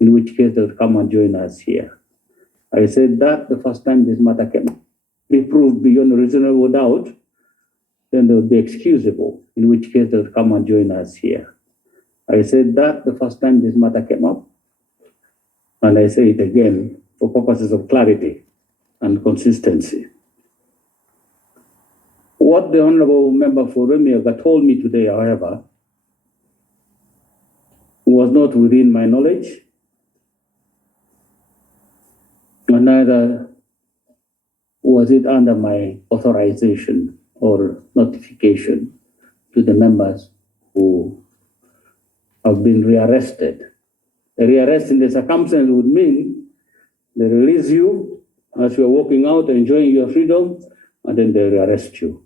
in which case they would come and join us here. I said that the first time this matter can be proved beyond reasonable doubt, then they would be excusable, in which case they would come and join us here. I said that the first time this matter came up, and I say it again for purposes of clarity and consistency. What the Honorable Member for Remiaga told me today, however, was not within my knowledge, and neither was it under my authorization or notification to the members who have been rearrested. A rearrest in the circumstance would mean they release you as you're walking out enjoying your freedom, and then they rearrest you.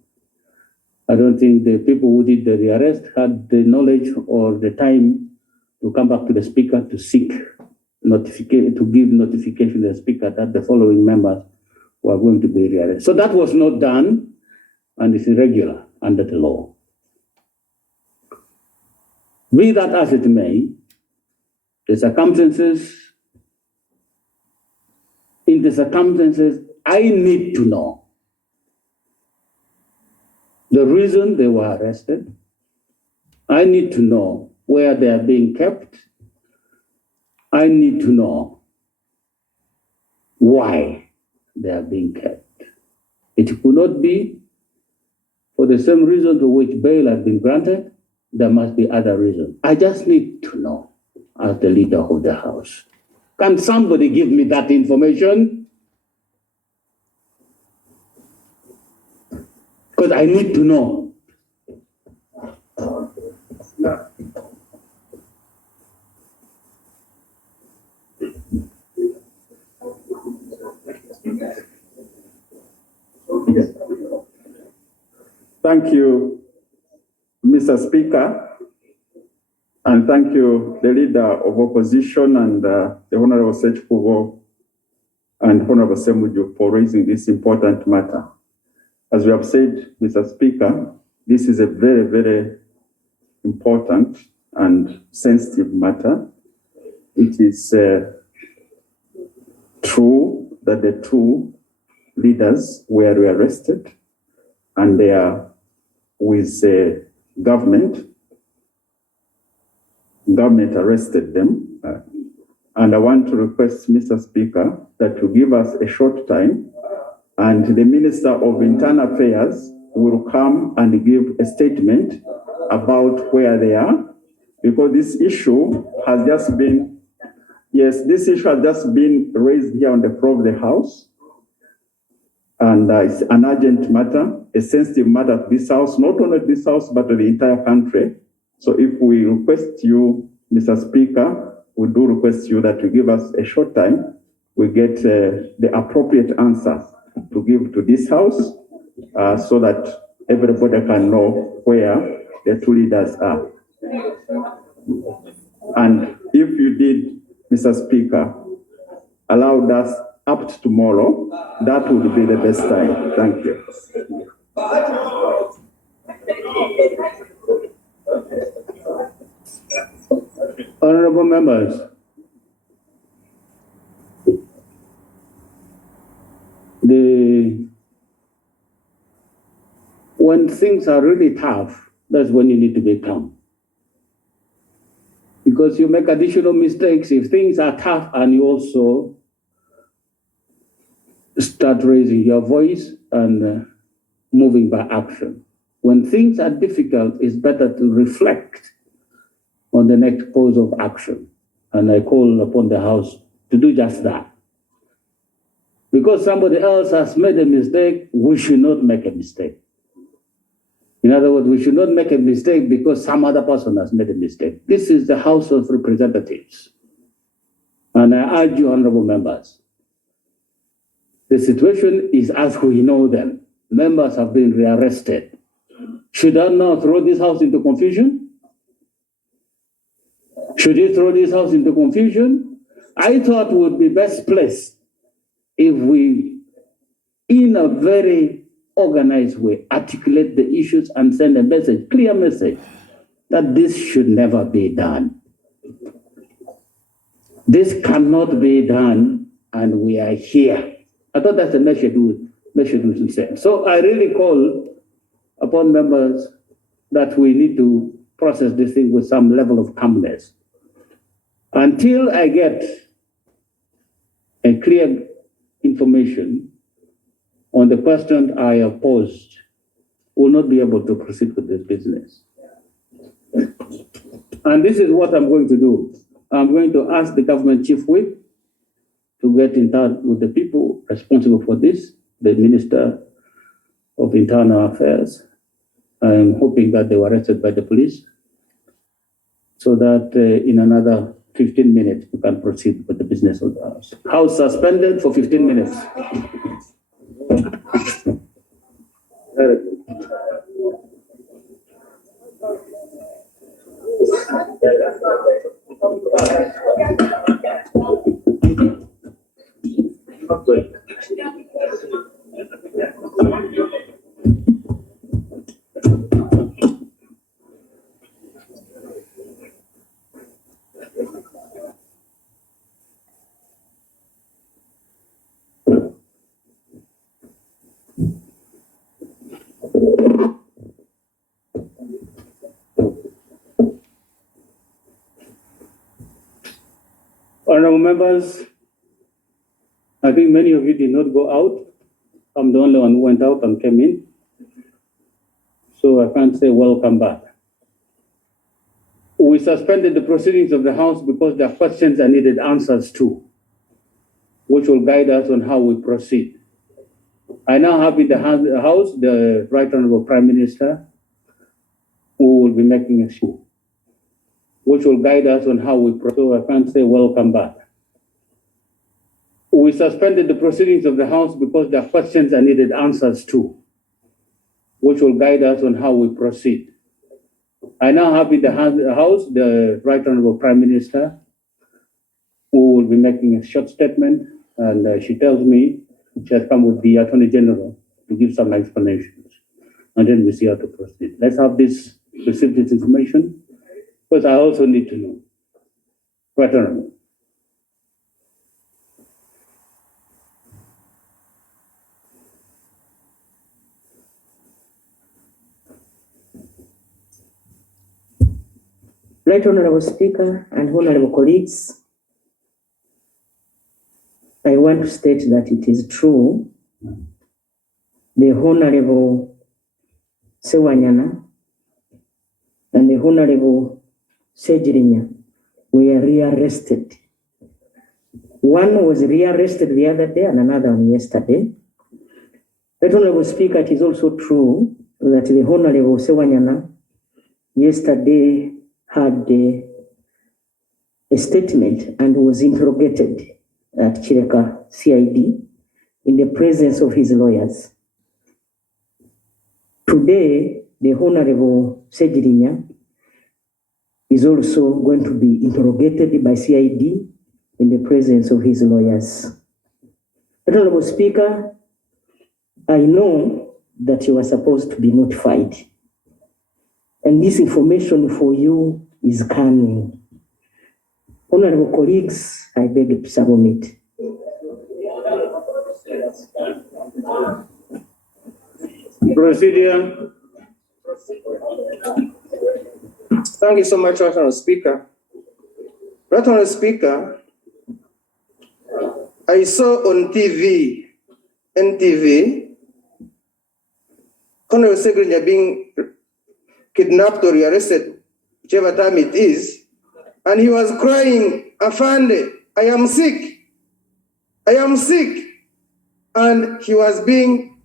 I don't think the people who did the rearrest had the knowledge or the time to come back to the speaker to seek notification, to give notification to the speaker that the following members were going to be rearrested. So that was not done, and it's irregular under the law. Be that as it may, in the circumstances, I need to know the reason they were arrested. I need to know where they are being kept. I need to know why they are being kept. It could not be for the same reason to which bail has been granted. There must be other reasons. I just need to know as the leader of the House. Can somebody give me that information? Because I need to know. Thank you, Mr. Speaker, and thank you, the Leader of Opposition and the Honorable Sechkubo and Honorable Semuju for raising this important matter. As we have said, Mr. Speaker, this is a very, very important and sensitive matter. It is true that the two leaders were arrested and they are with the government. Government arrested them. And I want to request, Mr. Speaker, that you give us a short time and the Minister of Internal Affairs will come and give a statement about where they are, because this issue has just been, this issue has just been raised here on the floor of the House. And it's an urgent matter, a sensitive matter to this House, not only this House, but to the entire country. So if we request you, Mr. Speaker, we do request you that you give us a short time, we get the appropriate answers to give to this House so that everybody can know where the two leaders are. And if you did, Mr. Speaker, allow us up to tomorrow, that would be the best time. Thank you. Honorable members, when things are really tough, that's when you need to be calm. Because you make additional mistakes if things are tough and you also start raising your voice and moving by action. When things are difficult, it's better to reflect on the next course of action. And I call upon the House to do just that. Because somebody else has made a mistake, we should not make a mistake. In other words, we should not make a mistake because some other person has made a mistake. This is the House of Representatives. And I urge you, honorable members, the situation is as we know them. Members have been rearrested. Should I now throw this House into confusion? Should it throw this House into confusion? I thought we would be best placed if we, in a very organized way, articulate the issues and send a message, clear message, that this should never be done. This cannot be done, and we are here. I thought that's the message we should say. So I really call upon members that we need to process this thing with some level of calmness. Until I get a clear information on the question I have posed, will not be able to proceed with this business. And this is what I'm going to do. I'm going to ask the government chief whip to get in touch with the people responsible for this, the Minister of Internal Affairs. I'm hoping that they were arrested by the police so that in another 15 minutes we can proceed with the business of the house. House suspended for 15 minutes. Honorable members, I think many of you did not go out. I'm the only one who went out and came in. So I can't say welcome back. We suspended the proceedings of the House because there are questions I needed answers to, which will guide us on how we proceed. I now have in the House the Right Honorable Prime Minister, who will be making a show, which will guide us on how we proceed. So I can't say welcome back. We suspended the proceedings of the House because there are questions I needed answers to, which will guide us on how we proceed. I now have in the House the Right Honorable Prime Minister, who will be making a short statement, and she tells me she has come with the Attorney General to give some explanations, and then we see how to proceed. Let's have this, receive this information, because I also need to know. Right Honorable. Right Honorable Speaker and Honorable colleagues, I want to state that it is true. The Honorable Sewanyana and the Honorable Sejirinya were rearrested. One was rearrested the other day and another one yesterday. Right Honorable Speaker, it is also true that the Honorable Sewanyana yesterday had a statement and was interrogated at Chireka CID in the presence of his lawyers. Today, the Honorable Sejirinya is also going to be interrogated by CID in the presence of his lawyers. Honorable Speaker, I know that you are supposed to be notified, and this information for you is coming. Honorable colleagues, I beg to submit. Procedure. Thank you so much, Right Honorable Speaker. Right Honorable Speaker, I saw on NTV, Honorable Secretary being kidnapped or arrested, whichever time it is, and he was crying, "Afande, I am sick. I am sick." And he was being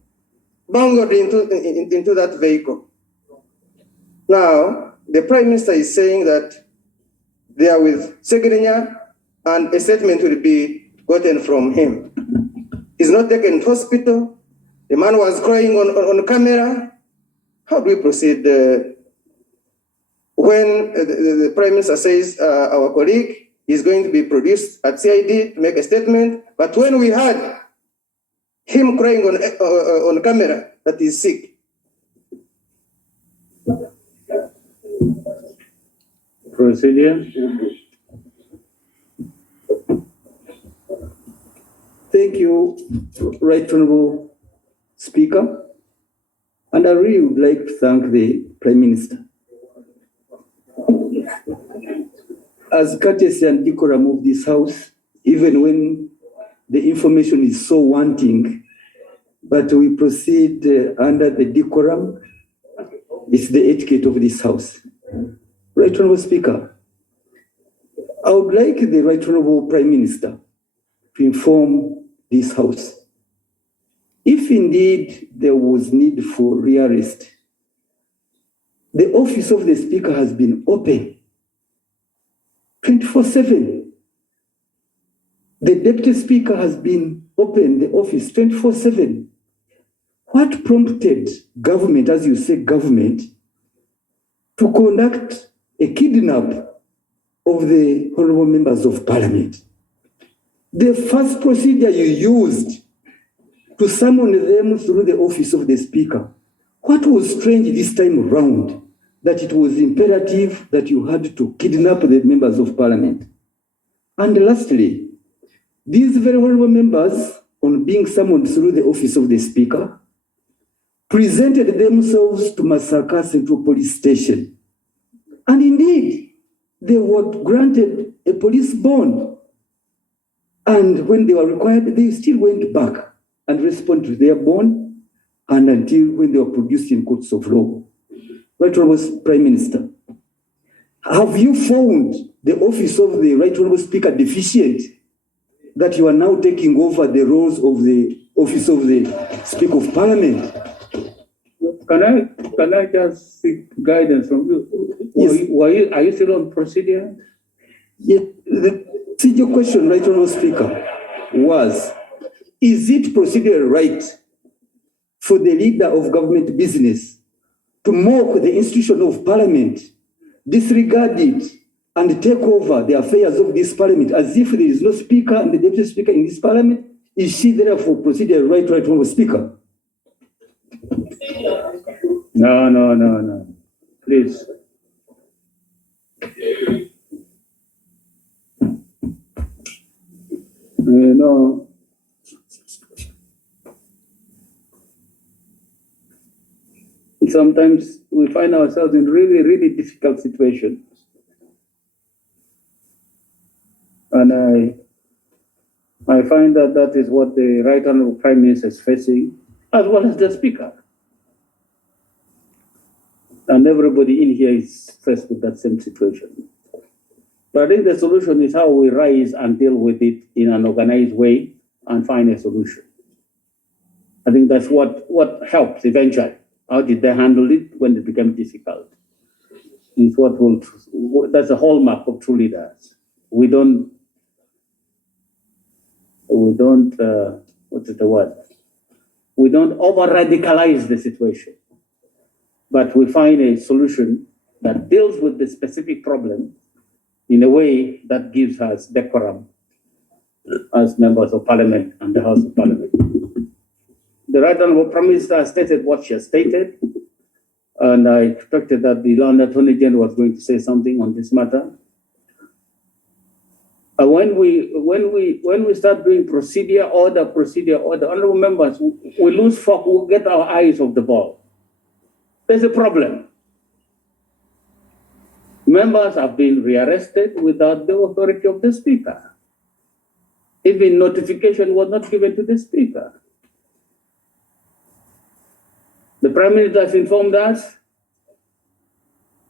bungled into that vehicle. Now, the Prime Minister is saying that they are with Segrinya and a statement will be gotten from him. He's not taken to hospital. The man was crying on camera. How do we proceed when the Prime Minister says our colleague is going to be produced at CID to make a statement, but when we had him crying on camera that he's sick? Procedure. Thank you, Right Honorable Speaker. And I really would like to thank the Prime Minister. As courtesy and decorum of this House, even when the information is so wanting, but we proceed under the decorum, it's the etiquette of this House. Right Honorable Speaker, I would like the Right Honorable Prime Minister to inform this House, if indeed there was need for rearrest, the office of the Speaker has been open 24/7. The Deputy Speaker has been open the office 24/7. What prompted government, as you say government, to conduct a kidnap of the honorable members of parliament? The first procedure you used to summon them through the office of the Speaker. What was strange this time around, that it was imperative that you had to kidnap the members of parliament? And lastly, these very honorable members, on being summoned through the office of the Speaker, presented themselves to Masaka Central Police Station. And indeed, they were granted a police bond. And when they were required, they still went back and responded to their bond, and until when they were produced in courts of law. Right Honorable Prime Minister, have you found the office of the Right Honorable Speaker deficient, that you are now taking over the roles of the office of the Speaker of Parliament? Can I just seek guidance from you? Yes. Are you still on procedure? Yes. Your question, Right Honorable Speaker, was, is it procedural right for the leader of government business to mock the institution of parliament, disregard it, and take over the affairs of this parliament as if there is no speaker and the deputy speaker in this parliament? Is she therefore procedural right, Right Honorable Speaker? No. Please. No. Sometimes we find ourselves in really, really difficult situations. And I find that is what the Right Honorable Prime Minister is facing, as well as the Speaker. And everybody in here is faced with that same situation. But I think the solution is how we rise and deal with it in an organized way and find a solution. I think that's what helps eventually. How did they handle it when it became difficult? Is that's a hallmark of true leaders. We don't over-radicalize the situation, but we find a solution that deals with the specific problem in a way that gives us decorum as members of parliament and the House of Parliament. The Right Honorable Prime Minister has stated what she has stated, and I expected that the London Attorney General was going to say something on this matter. When we start doing procedure order, honorable members, we lose focus, we get our eyes off the ball. There's a problem. Members have been rearrested without the authority of the Speaker. Even notification was not given to the Speaker. The Prime Minister has informed us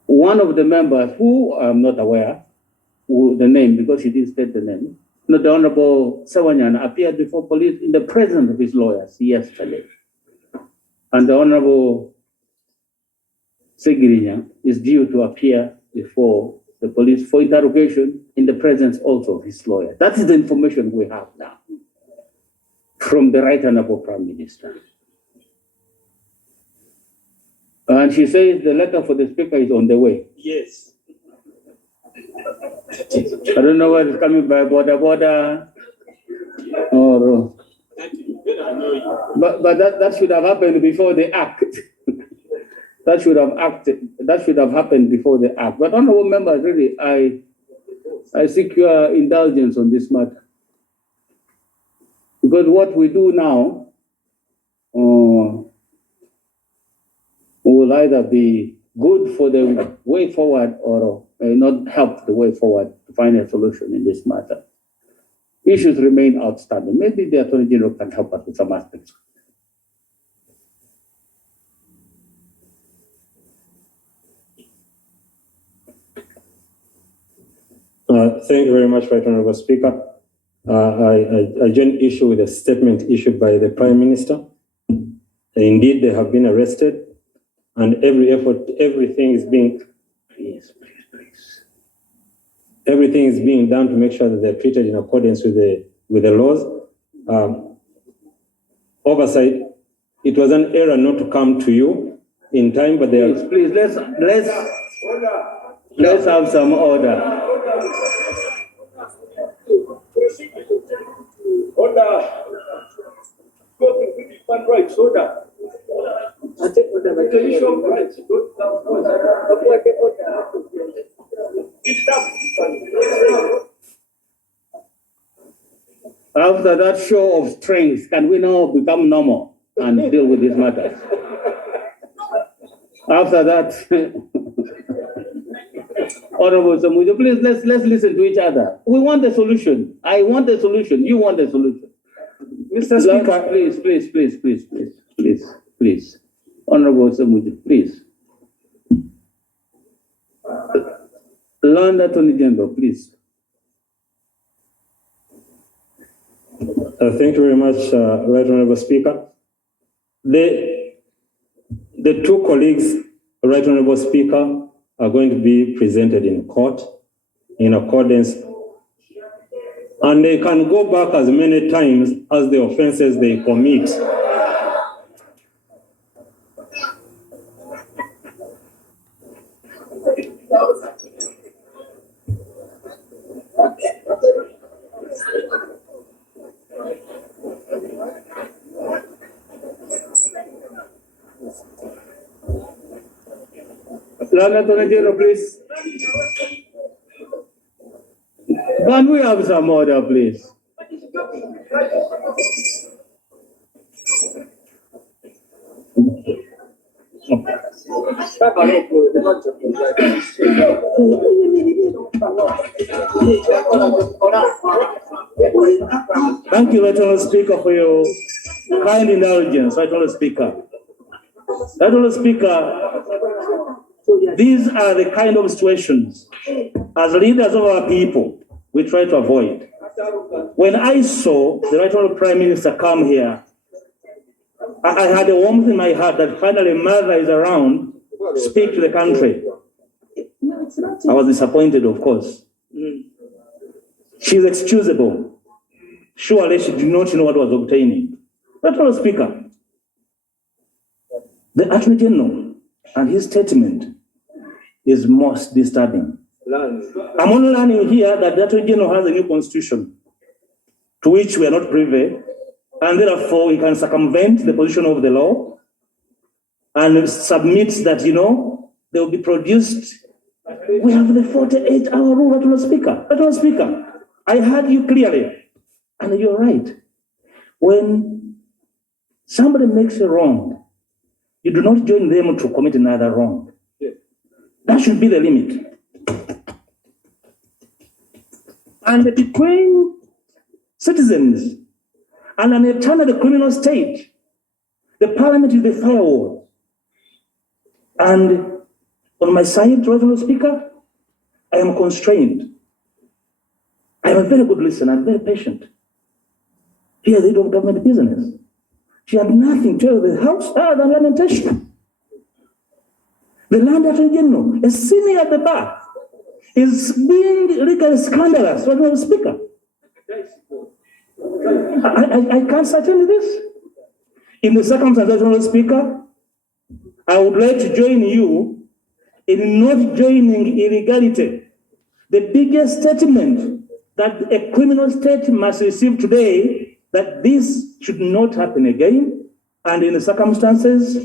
one of the members, who I'm not aware the name because he didn't state the name, the Honorable Sewanyana, appeared before police in the presence of his lawyers yesterday. And the Honorable Segirinya is due to appear before the police for interrogation in the presence also of his lawyer. That is the information we have now from the Right Honorable Prime Minister. And she says the letter for the Speaker is on the way. Yes. I don't know whether it's coming by border, or but that should have happened before the act. That should have happened before the act. But honorable members, really, I seek your indulgence on this matter. Because what we do now will either be good for the way forward or may not help the way forward to find a solution in this matter. Issues remain outstanding. Maybe the Attorney General can help us with some aspects. Thank you very much, Right Honorable Speaker. I join issue with a statement issued by the Prime Minister. Indeed, they have been arrested, and everything is being done to make sure that they're treated in accordance with the laws. Oversight. It was an error not to come to you in time, but please let's have some order. After that show of strength, can we now become normal and deal with these matters? After that, Honorable Samuja, please let's listen to each other. We want a solution. I want a solution. You want a solution. Mr. Speaker, please. Honorable Samuja, please. Land Attorney General, please. Thank you very much, Right Honorable Speaker. The two colleagues, Right Honorable Speaker, are going to be presented in court in accordance, and they can go back as many times as the offenses they commit. Land Attorney General, please. Can we have some order, please? Thank you, Right Honorable Speaker, for your kind indulgence, Right Honorable Speaker. Right Honorable Speaker, these are the kind of situations, as leaders of our people, we try to avoid. When I saw the Right Honorable Prime Minister come here, I had a warmth in my heart that finally mother is around to speak to the country. I was disappointed, of course. She's excusable. Surely she did not know what was obtaining. Right Honorable Speaker, the Attorney General and his statement is most disturbing. I'm only learning here that the Attorney General has a new constitution to which we are not privy, and therefore we can circumvent the position of the law and submit that, they will be produced. We have the 48-hour rule, Right Honorable Speaker. Right Honorable Speaker, I heard you clearly, and you're right. When somebody makes a wrong, you do not join them to commit another wrong. That should be the limit. And between citizens and an eternal criminal state, the parliament is the firewall. And on my side, Right Honorable Speaker, I am constrained. I am a very good listener, I'm very patient. Here, they do government business. She had nothing to do with the House other than lamentation. The Land Attorney General, a senior at the bar, is being legally scandalous, Right Honorable Speaker. I can't certain this. In the circumstances, Right Honorable Speaker, I would like to join you in not joining illegality. The biggest statement that a criminal state must receive today, that this should not happen again, and in the circumstances,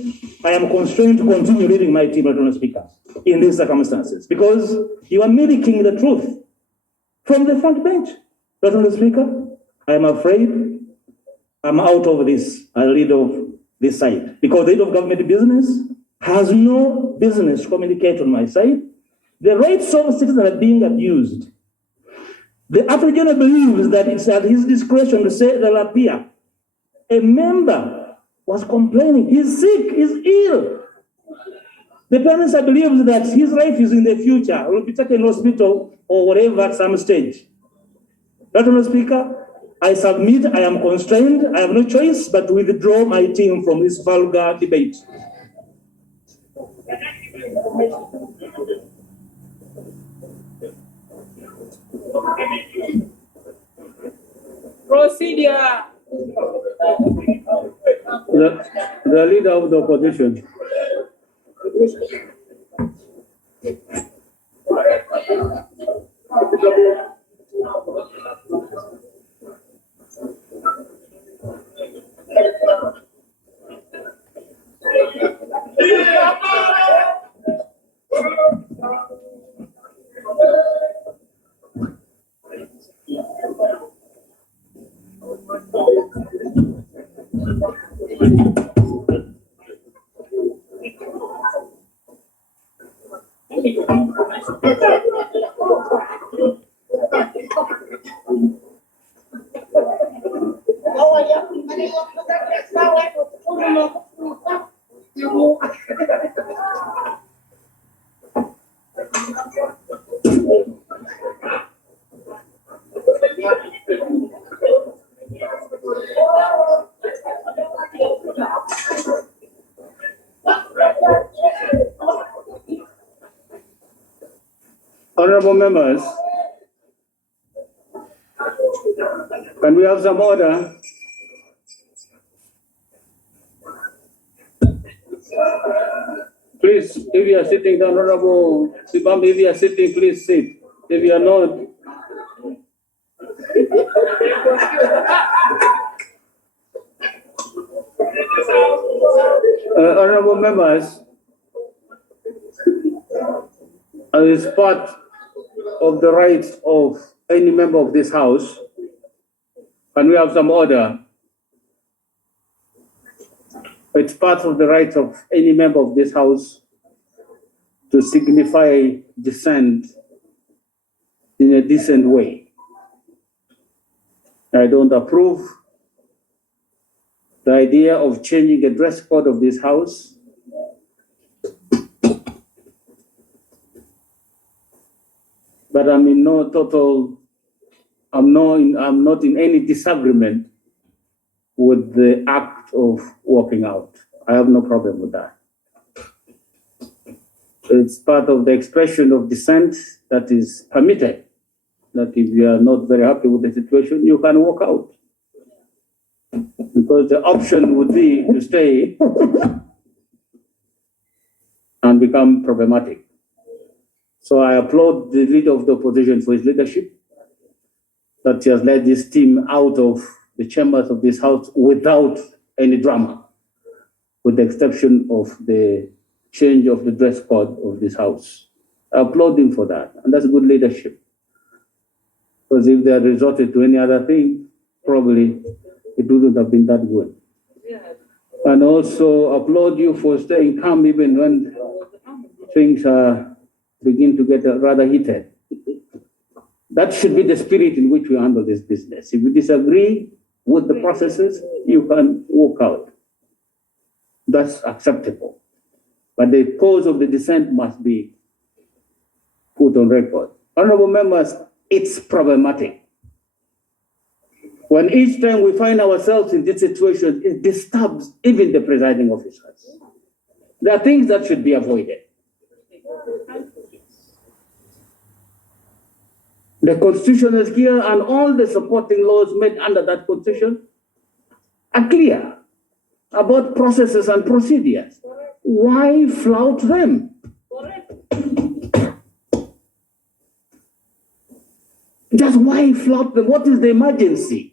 I am constrained to continue leading my team, Right Honorable Speaker, in these circumstances, because you are mimicking the truth. from the front bench. Right, Mr. Speaker, I am afraid I'm out of this. I'll lead off this side because the head of government business has no business to communicate on my side. The rights of citizens are being abused. The Attorney General believes that it's at his discretion to say they'll appear. A member was complaining, he's sick, he's ill. The parents believes that his life is in the future, will be taken to hospital or whatever at some stage. Mr. Speaker, I submit, I am constrained, I have no choice but to withdraw my team from this vulgar debate. Procedure. The leader of the opposition. Honorable members, can we have some order? Please, if you are sitting, the Honorable Sibam, if you are sitting, please sit. If you are not, honorable members, as part of the rights of any member of this House, can we have some order? It's part of the rights of any member of this House to signify dissent in a decent way. I don't approve the idea of changing the dress code of this House. But I'm in no total, I'm not in any disagreement with the act of walking out. I have no problem with that. It's part of the expression of dissent that is permitted. That if you are not very happy with the situation, you can walk out. Because the option would be to stay and become problematic. So I applaud the leader of the opposition for his leadership, that he has led this team out of the chambers of this House without any drama, with the exception of the change of the dress code of this House. I applaud him for that, and that's good leadership. Because if they had resorted to any other thing, probably it wouldn't have been that good. And also applaud you for staying calm even when things begin to get rather heated. That should be the spirit in which we handle this business. If you disagree with the processes, you can walk out. That's acceptable. But the cause of the dissent must be put on record. Honorable members, it's problematic. When each time we find ourselves in this situation, it disturbs even the presiding officers. There are things that should be avoided. The Constitution is clear, and all the supporting laws made under that Constitution are clear about processes and procedures. Why flout them? Just why flout them? What is the emergency?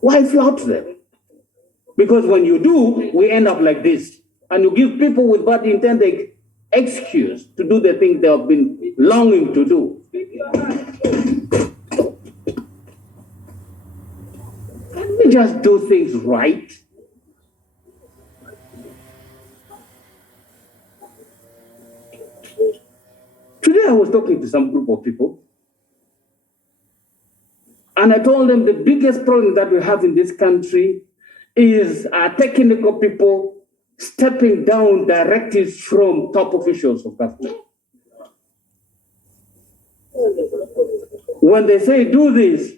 Why flout them? Because when you do, we end up like this. And you give people with bad intent, excuse to do the things they have been longing to do. Can we just do things right? Today I was talking to some group of people, and I told them the biggest problem that we have in this country is our technical people stepping down directives from top officials of government. When they say do this,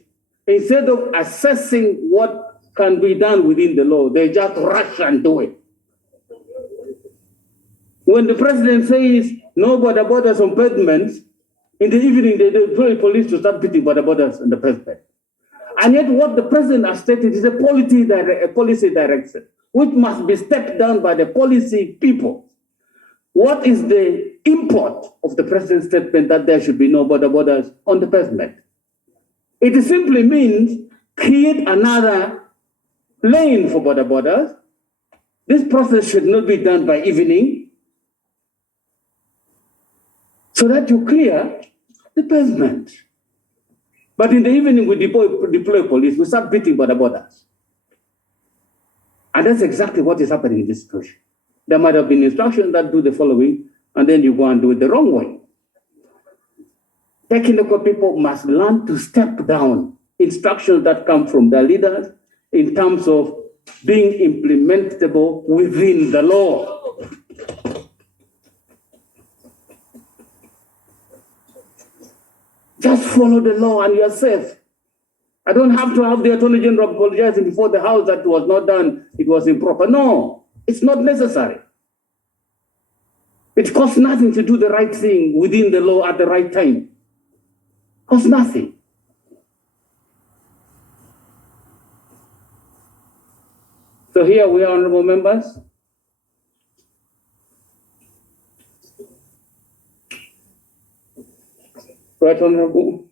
instead of assessing what can be done within the law, they just rush and do it. When the president says no border borders on pavements, in the evening they deploy police to start beating border borders on the pavement. And yet what the president has stated is a policy direction, which must be stepped down by the policy people. What is the import of the president's statement that there should be no border borders on the pavement? It simply means create another lane for border borders. This process should not be done by evening, so that you clear the pavement. But in the evening, we deploy police, we start beating border borders. And that's exactly what is happening in this situation. There might have been instructions that do the following, and then you go and do it the wrong way. Technical people must learn to step down instructions that come from their leaders in terms of being implementable within the law. Just follow the law and you're safe. I don't have to have the Attorney General apologizing before the House that was not done, it was improper. No, it's not necessary. It costs nothing to do the right thing within the law at the right time. It costs nothing. So here we are, honorable members. Right, honorable.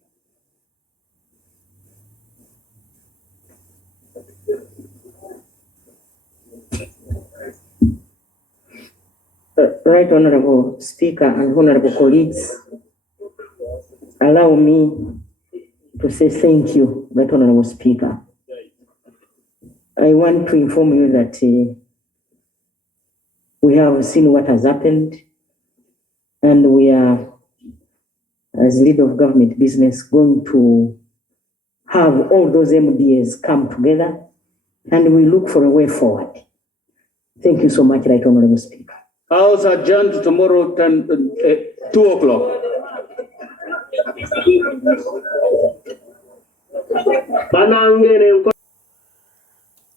Right Honorable Speaker and Honorable colleagues, allow me to say thank you, Right Honorable Speaker. I want to inform you that we have seen what has happened, and we are, as leader of government business, going to have all those MDAs come together, and we look for a way forward. Thank you so much, Right Honorable Speaker. House adjourned to tomorrow 2 o'clock.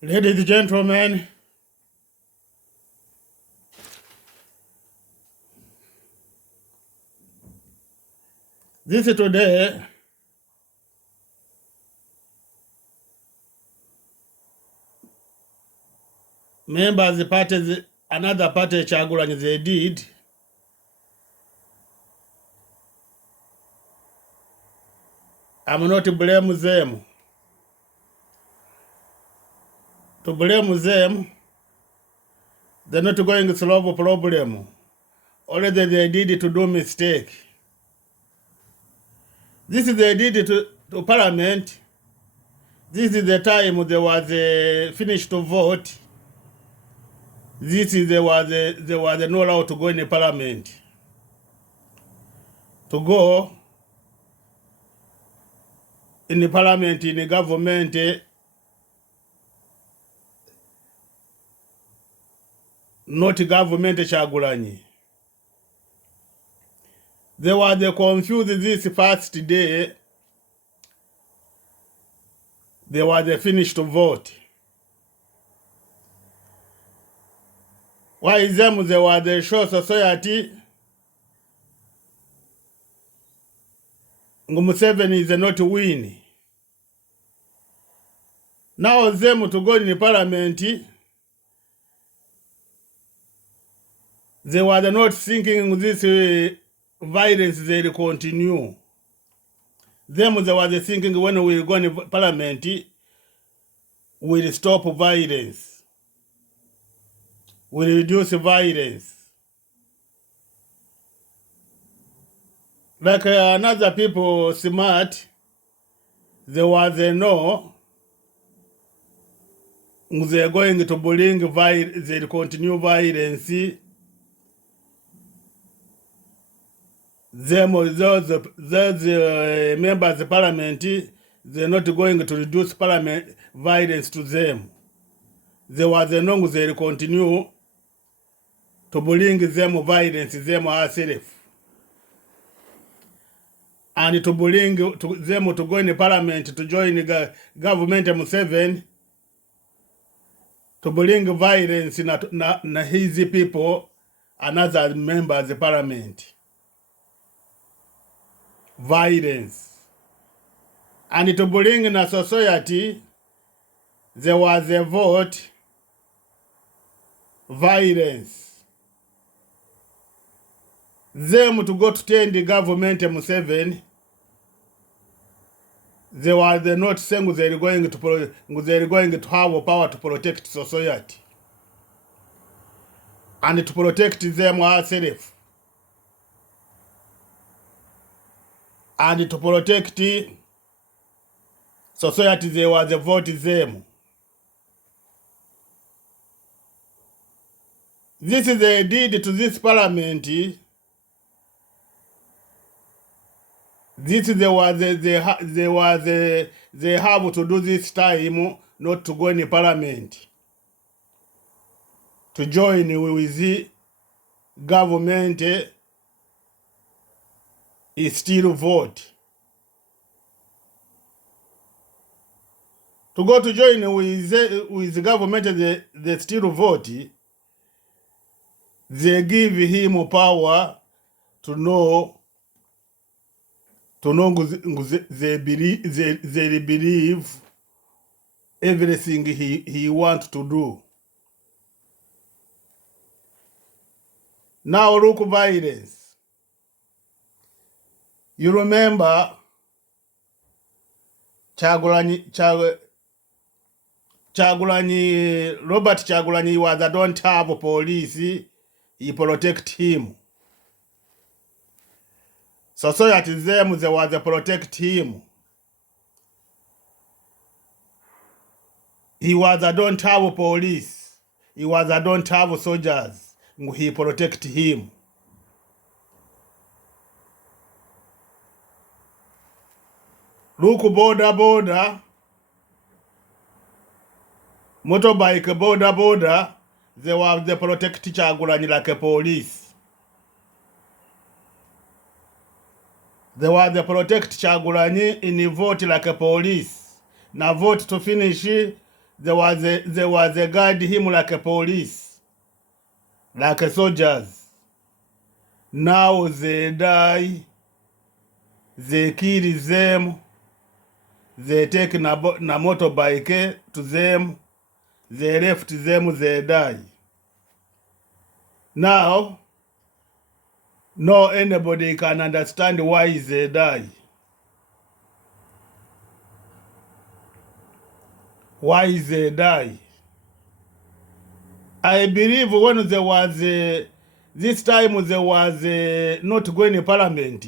Ladies and gentlemen, this is today members the parties, another party Chagulanyi they did. I'm not to blame them. To blame them, they're not going to solve a problem. Already they did it to do mistake. This is they did it to Parliament. This is the time there was a finish to vote. This is there was no allowed to go in the Parliament. To go in the Parliament, in the government, not government Chagulanyi. They were confused this first day. They were finished to vote. Why them they were the show society? Museveni is not to win. Now them to go in the Parliament, they were not thinking this violence they will continue. Them they were thinking when we go in Parliament, we'll stop violence. We'll reduce violence. Like another people smart, there was a no, they're going to bullying, they'll continue violence. Those members of parliament, they're not going to reduce parliament violence to them. There was a no, they'll continue to bullying them violence, them herself. And to bullying to them to go in the parliament to join the government Museveni, to bring violence na his people and other members of the parliament. Violence. And to bring in a society, there was a vote, violence. Them to go to tell the government Museveni, they were not saying they're going to have power to protect society. And to protect them herself. And to protect society, there was a vote them. This is they did to this parliament. This they have to do this time, not to go in the parliament. To join with the government is still vote. To go to join with the government, they still vote. They give him power to know they believe everything he wants to do. Now look violence. You remember Robert Chagulanyi was a don't have police, he protect him. Society them, they was a protect him. He was a don't have police. He was a don't have soldiers. He protect him. Look border. Motorbike border. They were the protect Chagulanyi like a police. They were the protect Chagulanyi in the vote like a police. Now vote to finish, there was a guard him like a police, like a soldiers. Now they die, they kill them, they take na motorbike to them, they left them, they die. Now, no anybody can understand why they die. Why they die? I believe when there was this time there was not going to parliament.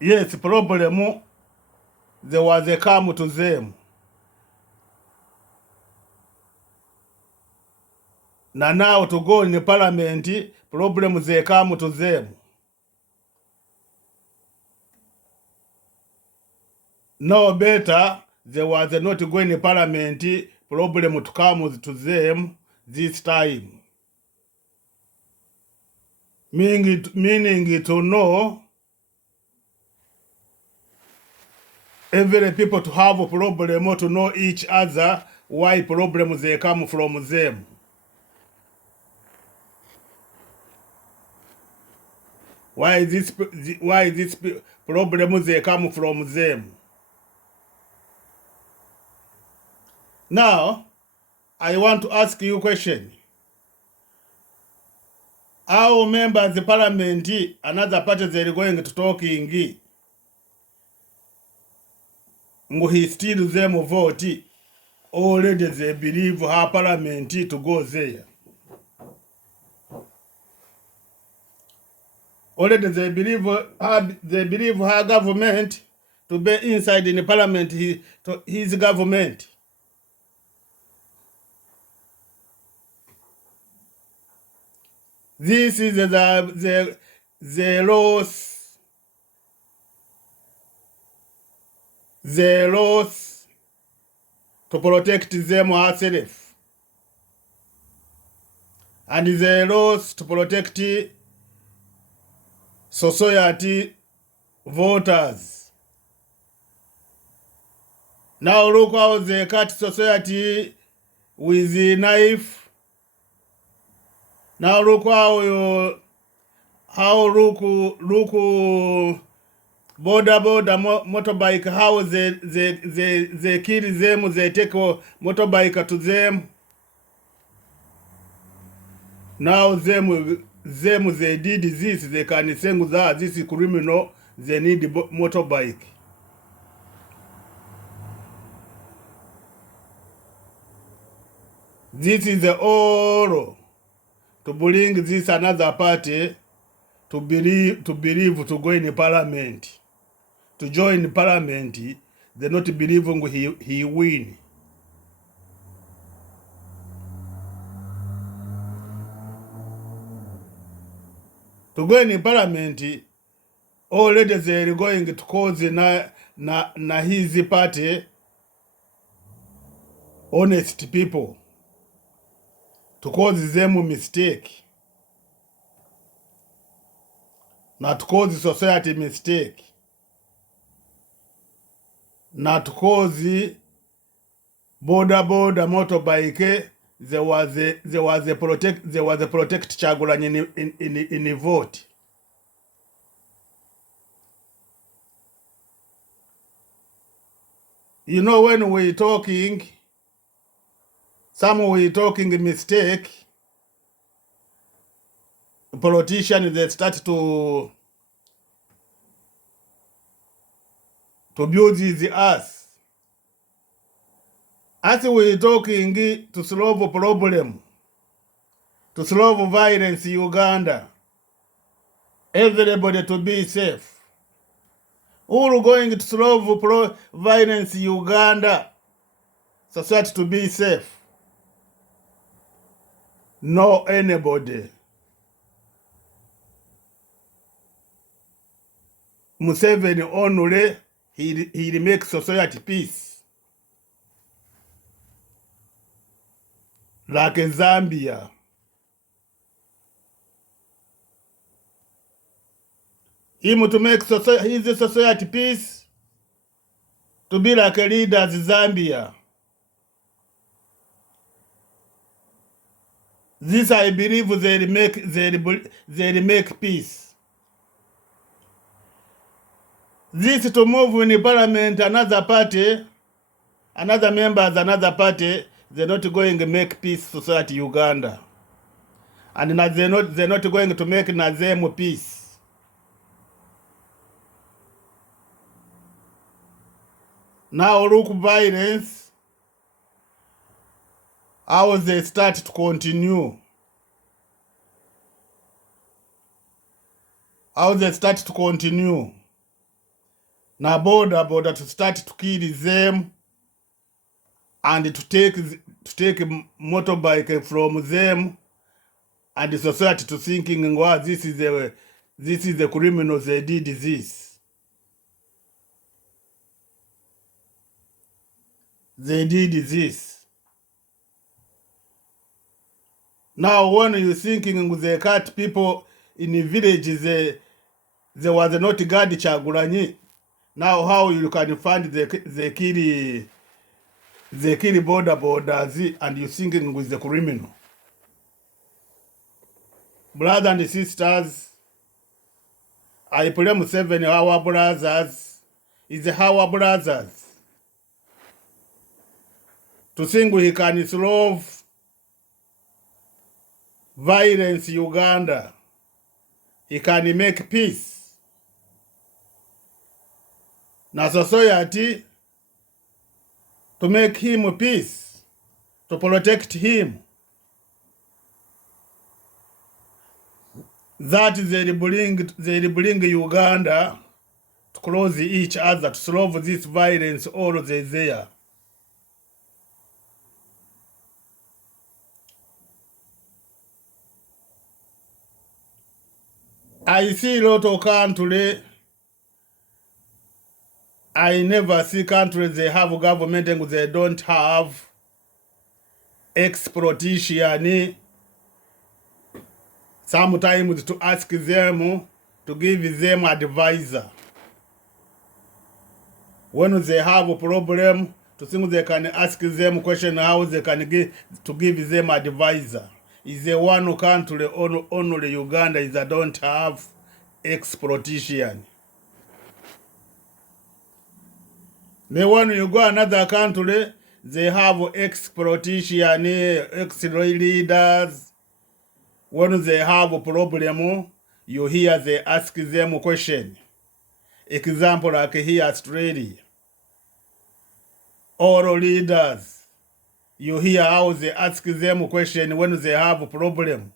Yes, problem there was a come to them. Now to go in the parliament, problems they come to them. No better, there was not going in parliament, problem to come to them this time. Meaning to know every people to have a problem to know each other why problems they come from them. Why this problems they come from them. Now, I want to ask you a question. How members of the parliament, another party they're going to talking, he still them vote, already they believe her parliament to go there. Already they believe her government to be inside in the parliament, his government. This is the laws to protect them herself, and the laws to protect society voters. Now look how they cut society with the knife. Now look how look border motorbike, how they kill them, they take motorbike to them. Now them they did this, they can say that this is criminal, they need motorbike. This is the all to bring this another party to believe to go in parliament, to join parliament. They not believing he win. To go in parliament, already they are going to cause na his party honest people, to cause them mistake, not cause society mistake, not cause border motorbike. There was a protect Kyagulanyi in the vote. You know, when we talking, some we talking mistake, politicians they start to build the earth. As we talking to solve a problem, to solve violence in Uganda, everybody to be safe. Who are going to solve violence in Uganda? Society to be safe. No anybody. Museveni only, he make society peace. Like Zambia. Him to make his society peace, to be like a leader as Zambia. This I believe they make peace. This to move in the parliament, another party, another members, another party, they're not going to make peace society Uganda. And they're not going to make Nazem peace. Now look violence, how they start to continue. How they start to continue. Now border to start to kill them and to take motorbike from them, and the society to thinking, wow, this is the criminals, they did this. They did this. Now when you thinking they cut people in the villages, there was not guard Kyagulanyi. Now how you can find they kill borders and you thinking with the criminal. Brothers and sisters, I pray Museveni, our brothers, is our brothers. To think he can solve violence in Uganda, he can make peace. Now society to make him peace, to protect him. that they bring Uganda to close each other to solve this violence all there. I see a lot of countries. I never see countries they have government and they don't have exploitation. Sometimes to ask them to give them advisor. When they have a problem, to think they can ask them question how they can give them advisor. Is the one country only Uganda is that don't have exploitation. The one you go another country, they have exploitation, ex-leaders. When they have a problem, you hear they ask them a question. Example like here Australia. All leaders, you hear how they ask them a question when they have a problem.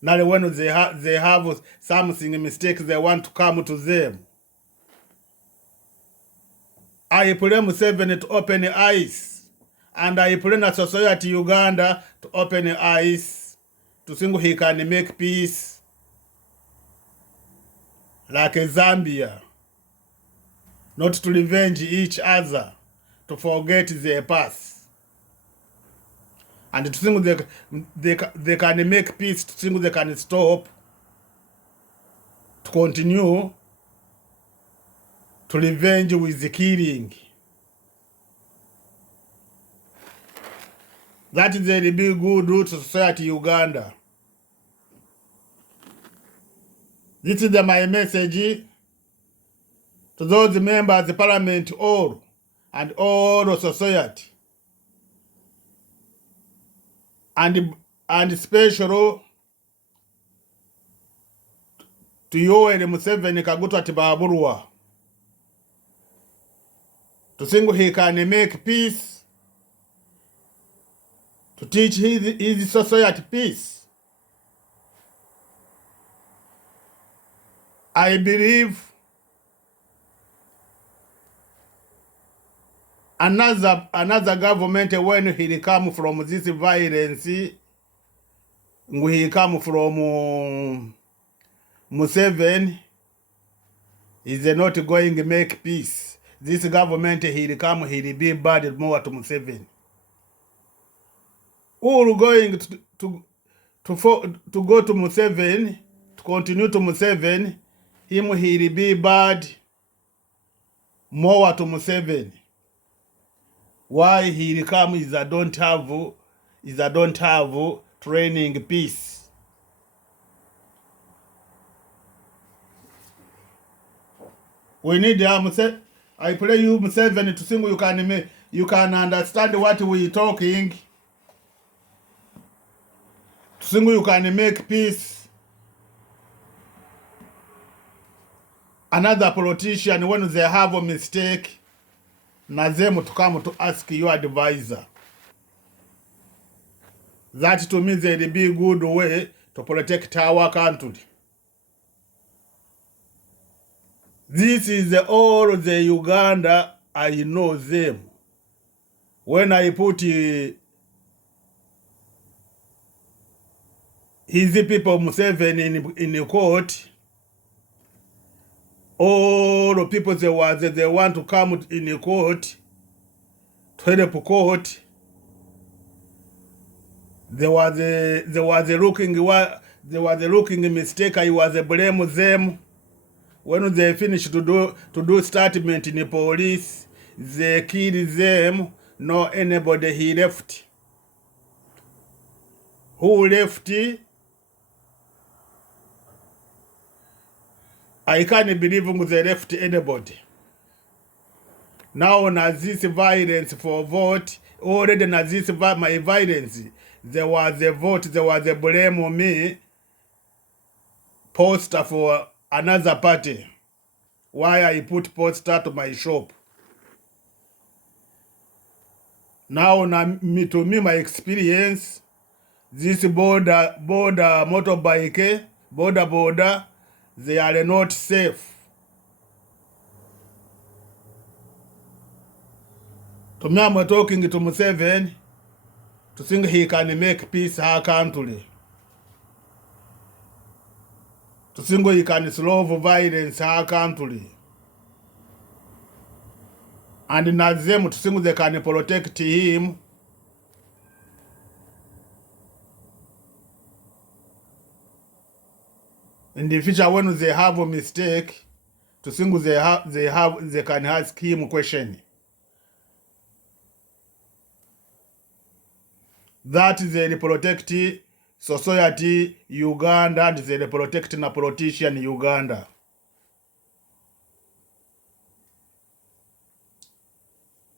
Not when they have something mistake they want to come to them. I pray Museveni to open eyes, and I pray na society Uganda to open eyes to think he can make peace like Zambia, not to revenge each other, to forget their past, and to think they can make peace, to think they can stop, to continue to revenge with the killing. That is a big good root to society Uganda. This is my message to those members of the parliament all and all of society. And special to Yoweri Museveni Kaguta Tibaburwa. To think he can make peace, to teach his society peace. I believe another government when he come from this violence, when he come from Museveni, is not going to make peace. This government he'll come, he'll be bad more to Museveni. Who going to go to Museveni, to continue to Museveni, he'll be bad more to Museveni. Why he'll come is I don't have training peace. We need I pray you Museveni to think you can understand what we talking. To think you can make peace. Another politician when they have a mistake, na them to come to ask your advisor. That to me is a big good way to protect our country. This is all the Uganda I know them. When I put his people Museveni in the court, all the people they want to come in the court, to help court. There was a looking mistake. I was blame them. When they finished to do statement in the police, they killed them. No anybody he left. Who left? I can't believe they left anybody. Now na this violence for vote, already na this my violence, there was a vote, there was a blame on me, poster for another party. Why I put poster to my shop. Now to me my experience, this border motorbike, border, they are not safe. To me, I'm talking to Museveni to think he can make peace our country. To think he can solve violence our country. And in them to think they can protect him. In the future, when they have a mistake, to think they can ask him a question. That they protect society Uganda and they protect na politician Uganda.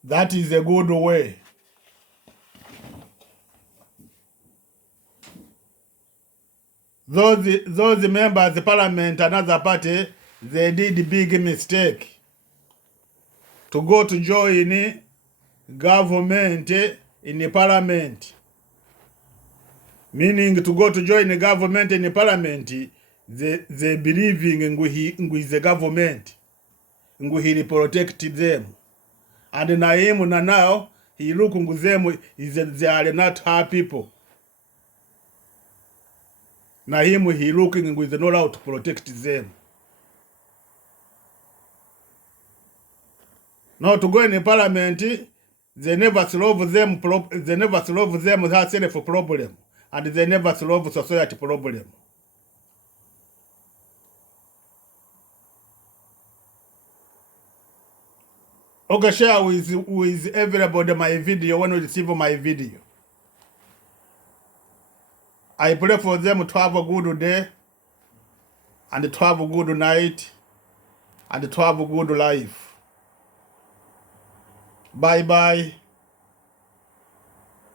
That is a good way. Those members of the parliament, another party, they did a big mistake to go to join government in the parliament. Meaning to go to join the government in the parliament, they believing in the government, he protect them. And now he looking with them they are not her people. Na him he looking with the know how to protect them. Now to go in the parliament, they never solve them. They never solve them herself problem, and they never solve society problem. Okay, share with everybody my video when you receive my video. I pray for them to have a good day, and to have a good night, and to have a good life. Bye bye.